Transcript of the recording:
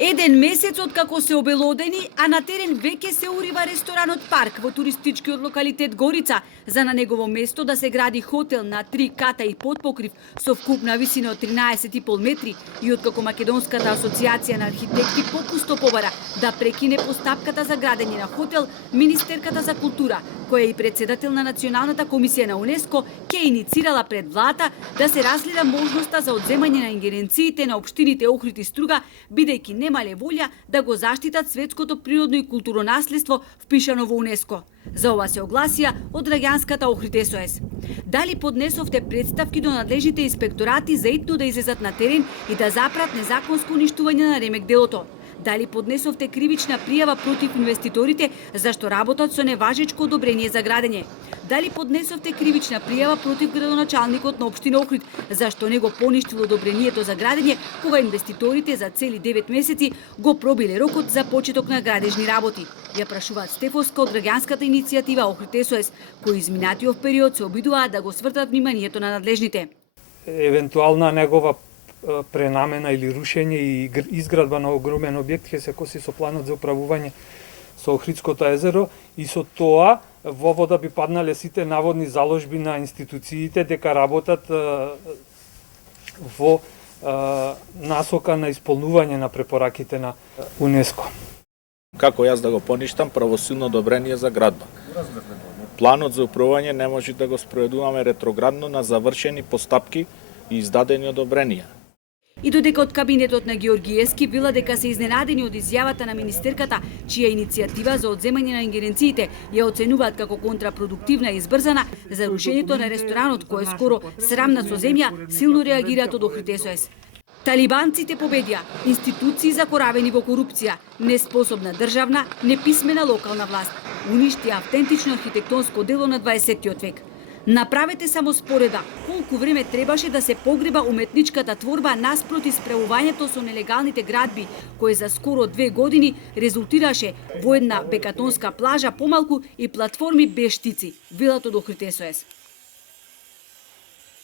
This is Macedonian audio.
Еден месец откако се обелодени, а на терен веќе се урива ресторанот Парк во туристичкиот локалитет Горица, за на негово место да се гради хотел на 3 ката и подпокрив со вкупна висина од 13,5 метри, и откако Македонската асоциација на архитекти попусто побара да прекине постапката за градење на хотел, министерката за култура, која е и председател на Националната комисија на УНЕСКО, ќе иницирала пред владата да се разгледа можноста за одземање на ингеренциите на општините Охрид и Струга, бидејќи немале волја да го заштитат светското природно и културно наследство впишано во УНЕСКО. За ова се огласија од Драѓанската Охрид СОС. Дали поднесовте представки до надлежните инспекторати за итно да излезат на терен и да запрат незаконско уништување на ремек делото? Дали поднесовте кривична пријава против инвеститорите зашто работат со неважечко одобрение за градење? Дали поднесовте кривична пријава против градоначалникот на општина Охрид зашто не го поништил одобрението за градење, кога инвеститорите за цели 9 месеци го пробиле рокот за почеток на градежни работи? Ја прашуваат Стефовска од граѓанската иницијатива Охрид СОС, кои изминатиот период се обидуваат да го свртат вниманието на надлежните. Евентуална негова пренамена или рушење и изградба на огромен објект ќе се коси со планот за управување со Охридското езеро, и со тоа во вода би паднале сите наводни заложби на институциите дека работат во насока на исполнување на препораките на УНЕСКО. Како јас да го поништам правосилно одобрение за градба? Планот за управување не може да го спроведуваме ретроградно на завршени постапки и издадени одобренија. И додека од кабинетот на Георгиевски вела дека се изненадени од изјавата на министерката, чија иницијатива за одземање на ингеренциите ја оценуваат како контрапродуктивна и избрзана, за рушењето на ресторанот кој е скоро срамна со земја, силно реагираат од Охрид СОС. Талибанците победија, институции закоравени во корупција, неспособна државна, неписмена локална власт, уништи автентично архитектонско дело на 20 век. Направете само спореда колку време требаше да се погреба уметничката творба наспроти справувањето со нелегалните градби, кој за скоро 2 години резултираше во една бекатонска плажа помалку и платформи без штици, велат од Охрид СОС.